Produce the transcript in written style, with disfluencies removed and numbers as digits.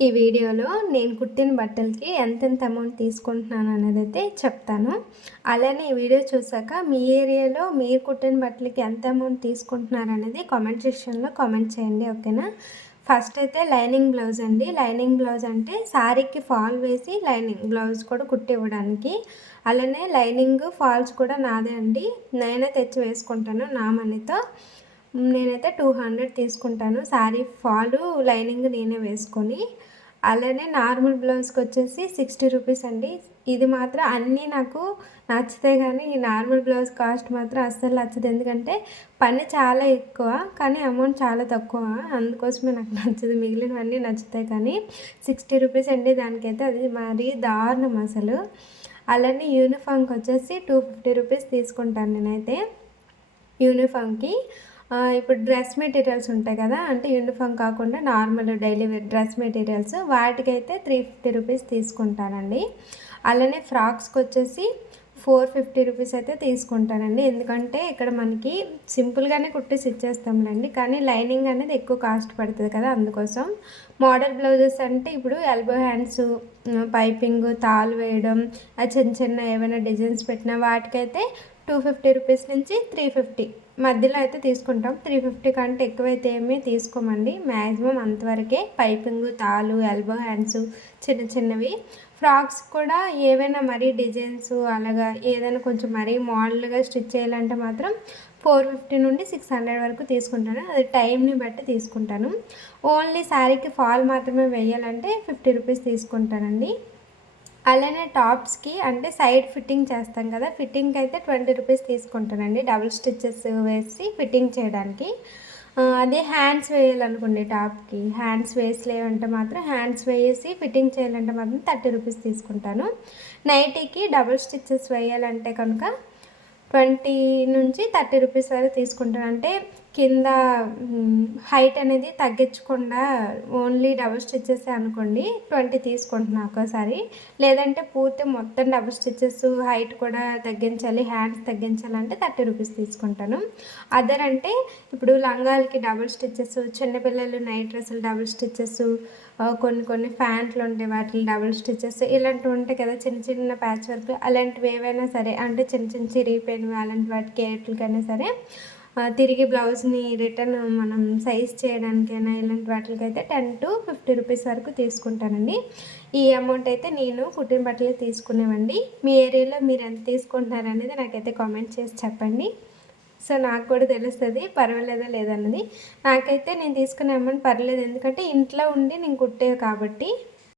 ఈ వీడియోలో నేను కుట్టిన బట్టలకి ఎంతెంత అమౌంట్ తీసుకుంటున్నాను అనేది అయితే చెప్తాను. అలానే ఈ వీడియో చూసాక మీ ఏరియాలో మీరు కుట్టిన బట్టలకి ఎంత అమౌంట్ తీసుకుంటున్నారు అనేది కామెంట్ సెక్షన్లో కామెంట్ చేయండి, ఓకేనా? ఫస్ట్ అయితే లైనింగ్ బ్లౌజ్ అండి. లైనింగ్ బ్లౌజ్ అంటే శారీకి ఫాల్ వేసి లైనింగ్ బ్లౌజ్ కూడా కుట్టివ్వడానికి. అలానే లైనింగ్ ఫాల్స్ కూడా నాదే అండి, నేనే తెచ్చి వేసుకుంటాను నా మనీతో. నేనైతే 200 తీసుకుంటాను శారీ ఫాలు లైనింగ్ నేనే వేసుకొని. అలానే నార్మల్ బ్లౌజ్కి వచ్చేసి 60 రూపీస్ అండి. ఇది మాత్రం అన్నీ నాకు నచ్చితే కానీ ఈ నార్మల్ బ్లౌజ్ కాస్ట్ మాత్రం అస్సలు నచ్చదు, ఎందుకంటే పని చాలా ఎక్కువ కానీ అమౌంట్ చాలా తక్కువ, అందుకోసమే నాకు నచ్చదు. మిగిలినవన్నీ నచ్చుతాయి కానీ 60 రూపీస్ అండి దానికైతే, అది మరీ దారుణం అసలు. అలానే యూనిఫామ్కి వచ్చేసి 250 రూపీస్ తీసుకుంటాను నేనైతే యూనిఫామ్కి. ఇప్పుడు డ్రెస్ మెటీరియల్స్ ఉంటాయి కదా, అంటే యూనిఫామ్ కాకుండా normal daily wear dress materials, వాటికైతే 350 రూపీస్ తీసుకుంటానండి. అలానే ఫ్రాక్స్కి వచ్చేసి 450 రూపీస్ అయితే తీసుకుంటానండి, ఎందుకంటే ఇక్కడ మనకి సింపుల్గానే కుట్టేసి ఇచ్చేస్తాంలేండి, కానీ లైనింగ్ అనేది ఎక్కువ కాస్ట్ పడుతుంది కదా, అందుకోసం. మోడల్ బ్లౌజెస్ అంటే ఇప్పుడు ఎల్బో హ్యాండ్స్, పైపింగ్, తాళ్ళు వేయడం, చిన్న చిన్న ఏమైనా డిజైన్స్ పెట్టిన వాటికైతే 250 రూపీస్ నుంచి 350 మధ్యలో అయితే తీసుకుంటాం. 350 కంటే ఎక్కువైతే ఏమీ తీసుకోమండి, మ్యాక్సిమం అంతవరకే. పైపింగ్, తాళ్ళు, ఎల్బో హ్యాండ్స్ చిన్న చిన్నవి. ఫ్రాక్స్ కూడా ఏవైనా మరీ డిజైన్స్ అలాగా ఏదైనా కొంచెం మరీ మోడల్గా స్టిచ్ చేయాలంటే మాత్రం 450 నుండి 600 వరకు తీసుకుంటాను, అది టైంని బట్టి తీసుకుంటాను. ఓన్లీ శారీకి ఫాల్ మాత్రమే వేయాలంటే 50 రూపీస్ తీసుకుంటానండి. అలానే టాప్స్కి అంటే సైడ్ ఫిట్టింగ్ చేస్తాం కదా, ఫిట్టింగ్కి అయితే 20 రూపీస్ తీసుకుంటానండి, డబుల్ స్టిచ్చెస్ వేసి ఫిట్టింగ్ చేయడానికి. అదే హ్యాండ్స్ వేయాలనుకోండి, టాప్కి హ్యాండ్స్ వేసలేవంటే మాత్రం హ్యాండ్స్ వేసి ఫిట్టింగ్ చేయాలంటే మాత్రం 30 రూపీస్ తీసుకుంటాను. నైటీకి డబుల్ స్టిచ్చెస్ వేయాలంటే కనుక 20 నుంచి 30 రూపీస్ వరకు తీసుకుంటాను. అంటే కింద హైట్ అనేది తగ్గించకుండా ఓన్లీ డబుల్ స్టిచ్చెస్ అనుకోండి 20 తీసుకుంటున్నాను ఒక్కోసారి. లేదంటే పూర్తి మొత్తం డబుల్ స్టిచ్చెస్ హైట్ కూడా తగ్గించాలి, హ్యాండ్స్ తగ్గించాలంటే 30 రూపీస్ తీసుకుంటాను. అదర్ అంటే ఇప్పుడు లంగాలకి డబుల్ స్టిచ్చెస్, చిన్నపిల్లలు నైట్ డ్రెస్సులు డబుల్ స్టిచ్చెస్, కొన్ని కొన్ని ప్యాంట్లు ఉంటాయి వాటికి డబుల్ స్టిచ్చెస్, ఇలాంటివి ఉంటాయి కదా చిన్న చిన్న ప్యాచ్ వర్క్, అలాంటివి ఏవైనా సరే, అంటే చిన్న చిన్న చిరిగిపోయినవి అలాంటి వాటికి ఎట్లకైనా సరే తిరిగి బ్లౌజ్ని రిటర్న్ మనం సైజ్ చేయడానికైనా ఇలాంటి వాటికైతే 10 to 50 రూపీస్ వరకు తీసుకుంటానండి. ఈ అమౌంట్ అయితే నేను కుట్టిన బట్టలు తీసుకునేవండి. మీ ఏరియాలో మీరు ఎంత తీసుకుంటున్నారు అనేది నాకైతే కామెంట్ చేసి చెప్పండి, సో నాకు కూడా తెలుస్తుంది పర్వాలేదా లేదన్నది. నాకైతే నేను తీసుకునే అమౌంట్ పర్లేదు, ఎందుకంటే ఇంట్లో ఉండి నేను కుట్టేవి కాబట్టి